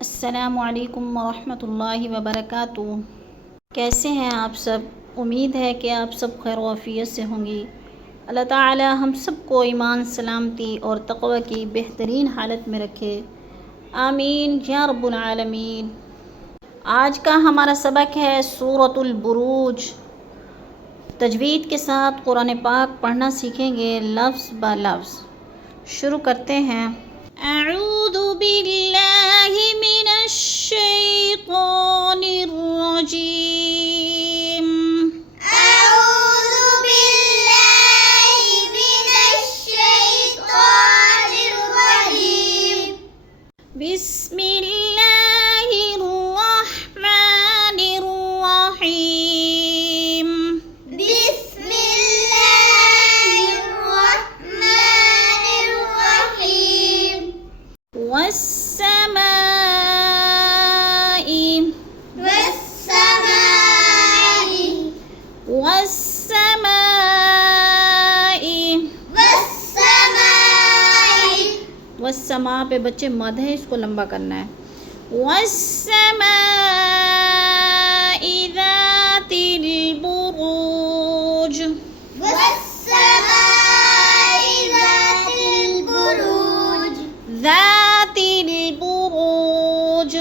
अस्सलामुअलैकुम वरहमतुल्लाहि वबरकातुहू। कैसे हैं आप सब? उम्मीद है कि आप सब खैर वाफियत से होंगी। अल्लाह ताला हम सब को ईमान, सलामती और तक़वा की बेहतरीन हालत में रखे, आमीन या रब्बुल आलमीन। आज का हमारा सबक है सूरतुल बुरूज। तजवीद के साथ कुरान पाक पढ़ना सीखेंगे लफ्ज़ ब लफ्ज़। शुरू करते हैं। अऊज़ु बिल्लाहि मिनश शैतानिर रजीम। अऊज़ु बिल्लाहि मिनश शैतानिर रजीम। बिस्मिल्लाहिर रहमानिर रहीम। बिस्मिल्लाहिर रहमानिर रहीम। वस्समाई वस्समाई वस्समाई। वस्समाई। वस्समा पे बच्चे मद है, इसको लंबा करना है। वस्समाई ज़ातिल बुरूज। वस्समाई ज़ातिल बुरूज। ज़ातिल बुरूज।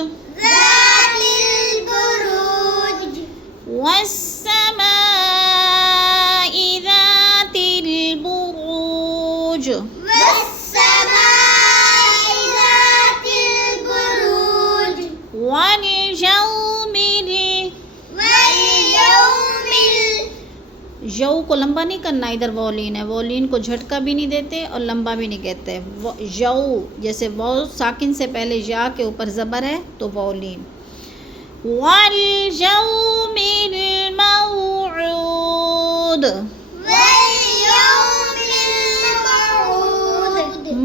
ज़ातिल बुरूज। वस्समाई ज़ातिल बुरूज। वस्समाई ज़ातिल बुरूज। वल वल-यौमिल। यौ को लंबा नहीं करना, इधर वॉलिन है, वॉलिन को झटका भी नहीं देते और लंबा भी नहीं कहते। यौ जैसे वौ साकिन से पहले या के ऊपर ज़बर है तो वॉलिन। वल यौमिल मौऊद। वल-यौमिल मौऊद।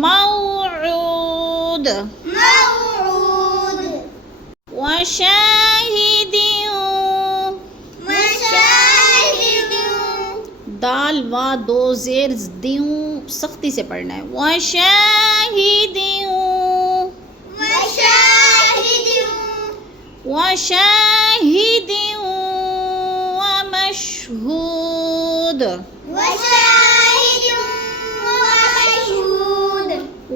मौऊद। मौऊद। वशाहिदिन। वशाहिदिन। दाल वा दो ज़ेर दियों सख्ती से पढ़ना है। वशाहिदिन। वशाहिदिन। वशाहिदिन वमशहूद। वशाहिदिन वमशहूद।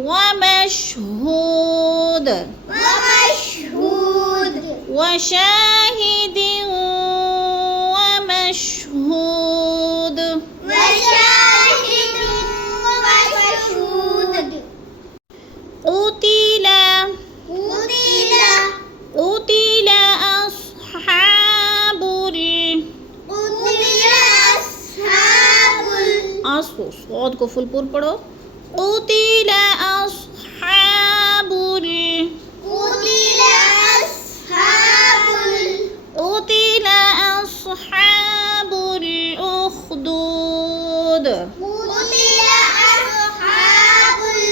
वमशहूद। वमशहूद। वशाहिदिन वमशहूद। वशाहिदिन वमशहूद। क़ुतिला। क़ुतिला। क़ुतिला अस्हाबुल। क़ुतिला अस्हाबुल। सौद को फुलपुर पढ़ो। क़ुतिला अस्हाबुल। क़ुतिला अस्हाबुल। क़ुतिला अस्हाबुल उख़्दूद। क़ुतिला अस्हाबुल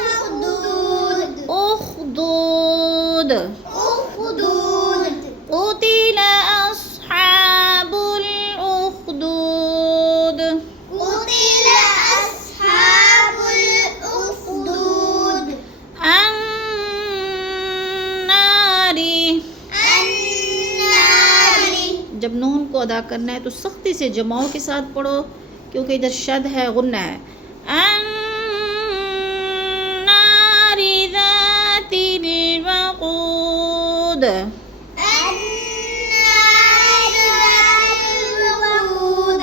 उख़्दूद। उख़्दूद। उख़्दूद। क़ुतिला अस्हाबुल उख़्दूद। क़ुतिला अस्हाबुल उख़्दूद। अन्नारी। अन्नारी। जब नून को अदा करना है तो सख्ती से जमाओ के साथ पढ़ो, क्योंकि इधर शद है, गुन्ना है। अन्नारी ज़ातिल वक़ूद। अन्नारी ज़ातिल वक़ूद।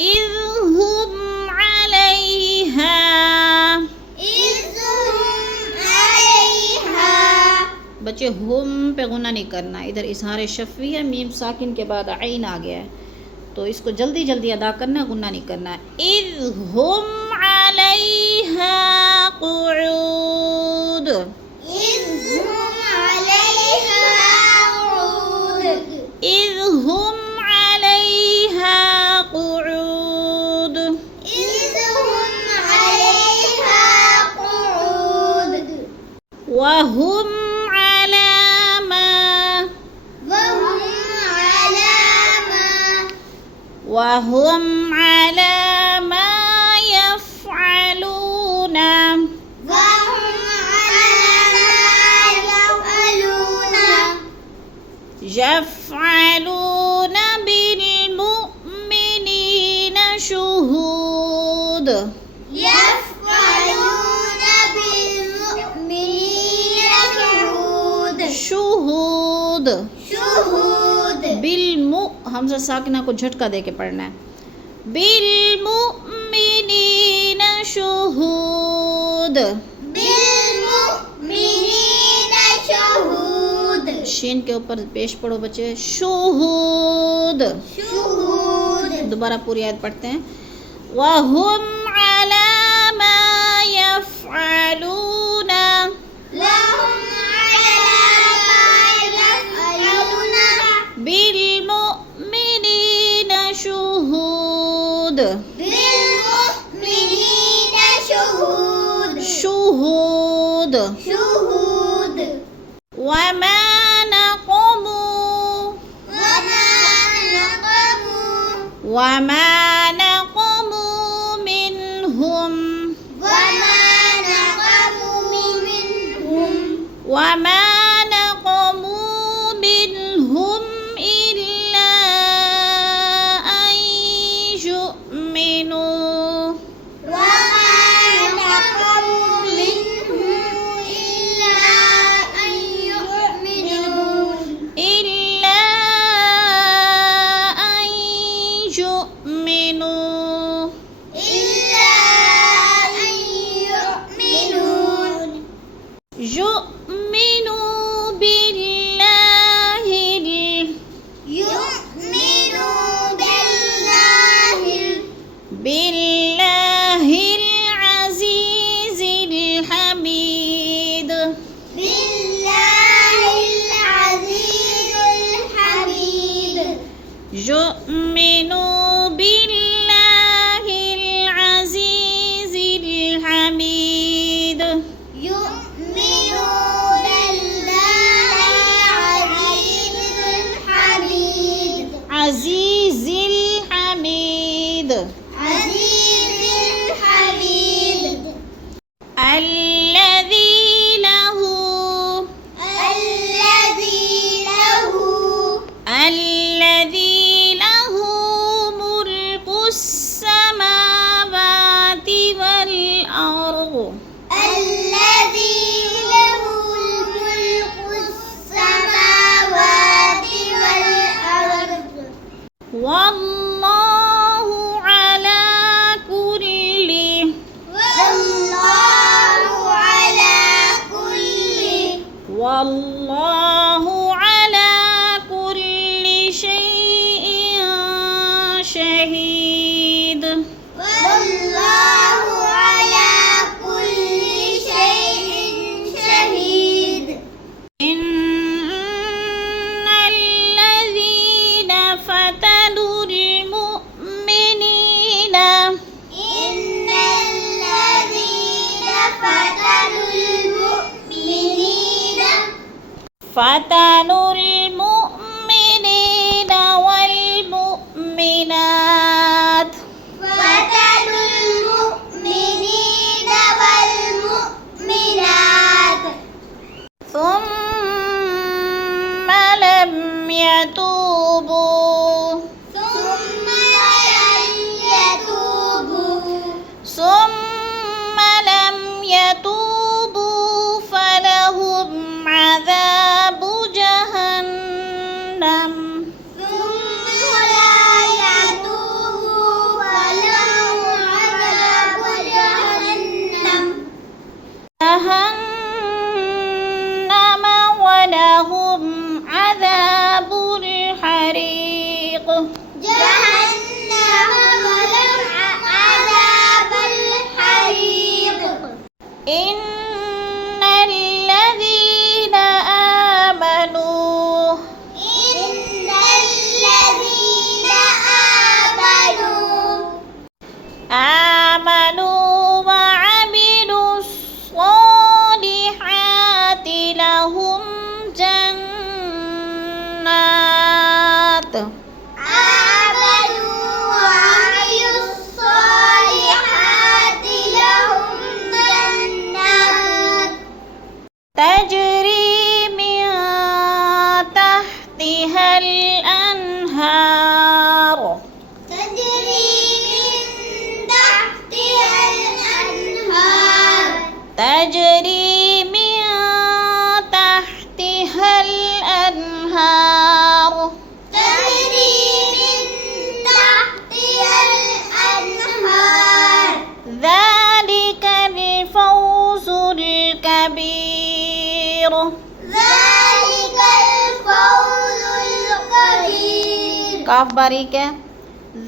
इज़ हुम अलैहा। इज़ हुम अलैहा। बच्चे हुम पे गुना नहीं करना, इधर इज़हार शफ़वी है, मीम साकिन के बाद आइन आ गया है, तो इसको जल्दी जल्दी अदा करना, गुना नहीं करना। इज़ हुम अलैहा क़ुऊद। इज़ हुम अलैहा क़ुऊद। इज़ हुम अलैहा क़ुऊद। इज़ हुम अलैहा क़ुऊद। वहुम अला मा। वहुम अला मा। वहुम अला मा यफ़अलून। वहुम अला मा يفعلون بالمؤمنين شهود يفعلون بالمؤمنين شهود شهود हमजा साकिना को झटका दे के पढ़ना है बिलमुमिनीन शुहूद बिलमुमिनीन शुहूद शीन के ऊपर पेश पढ़ो बच्चे शुहूद शुहूद दोबारा पूरी आयत पढ़ते हैं वहुम अला मा यफ़अलून लहुम अला मा यफ़अलून बिलमुमिनीन शुहूद बिलमुमिनीन शुहूद शुहूद शुहूद वमा नक़मू वमा वमा नक़मू नक़मू मिनहुम वमा नक़मू मिनहुम वमा नक़मू मिनहुम इल्ला अन यु'मिनू वमा नक़मू मिनहुम इल्ला अन यु'मिनू إلا أن يؤمنوا إلا أن يؤمنون يؤمنوا بالله يؤمنوا بالله العزيز الحميد بالله العزيز الحميد يؤمنوا بالله العزيز الحميد يؤمنون بالله العزيز الحميد عزيز الحميد عزيز الحميد الذي له الذي له ملك السماوات والأرض الذي له ملك السماوات والأرض والله على كل والله على كل شيء شهيد والله على كل شيء شهيد إن الذين فتنوا المؤمنين إن الذين فتنوا المؤمنين والمؤمنات فتنوا المؤمنين والمؤمنات ثم لم يتوبوا ثم لم يتوبوا فلهم عذاب جهنم ثم لا يتوبوا فلهم عذاب جهنم ولهم عذاب الحريق جهنم ولهم عذاب الحريق إن الذين آمنوا إن الذين آمنوا وعملوا الصالحات لهم جنات آمنوا وعملوا الصالحات لهم جنات تجري من تحتها تحتها الأنهار تجري من تحتها الأنهار تجري من تحتها الأنهار تجري من تحتها الأنهار ذلك الفوز الكبير ذلك الفوز الكبير काफ बारीक है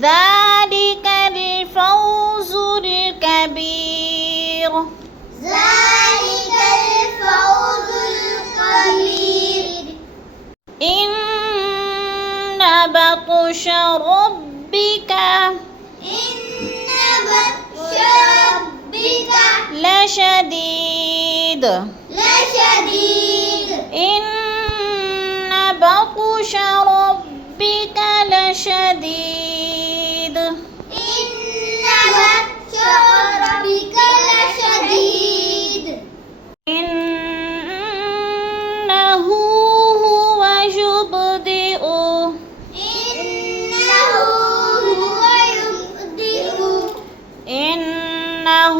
ذلك الفوز الكبير ذلك الفوز الكبير إن بطش ربك إن بطش ربك لشديد لشديد إن بطش ربك لشديد إن بطش ربك لشديد إنه هو يبدئ إنه هو يبدئ إنه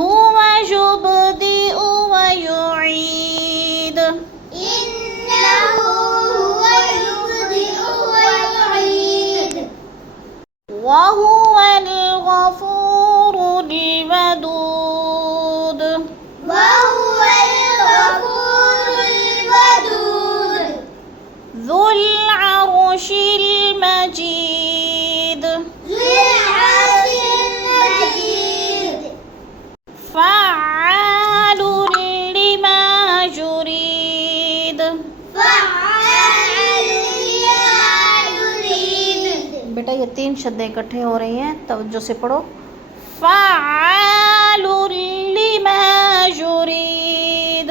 هو يبدئ ويعيد إنه هو يبدئ ويعيد وهو الغفور الودود وهو الغفور الودود ذو العرش المجيد ذو العرش المجيد فعال لما يريد فعال لما يريد बेटा ये 3 शब्द इकट्ठे हो रही हैं तवज्जो से पढ़ो فعال لما يريد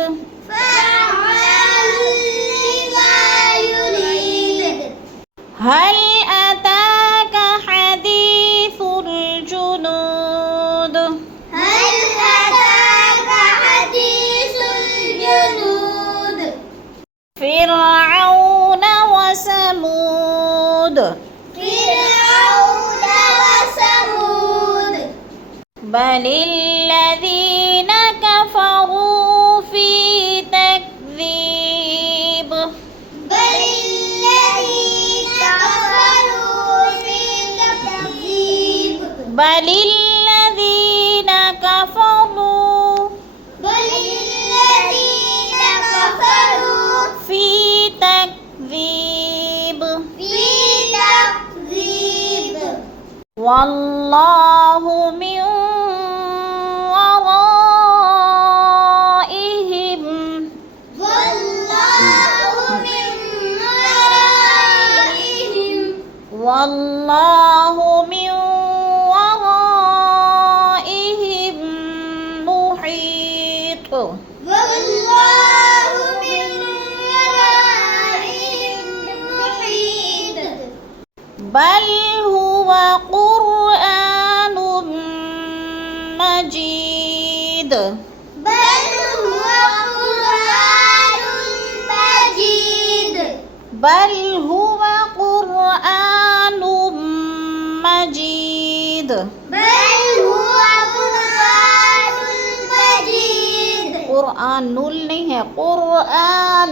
فعال لما يريد هل أتاك حديث الجنود هل أتاك حديث الجنود فرعون وثمود فرعون وثمود بل الذين كفروا في تكذيب بل الذين كفروا في تكذيب بل الذين كفروا بل الذين كفروا في تكذيب في تكذيب والله من ورائهم والله من ورائهم والله من ورائهم محيط والله من ورائهم محيط بل هو قرآن مجيد بل هو قرآن مجيد بل هو قرآن مجيد بل هو قرآن مجيد قرآن नहीं है قرآन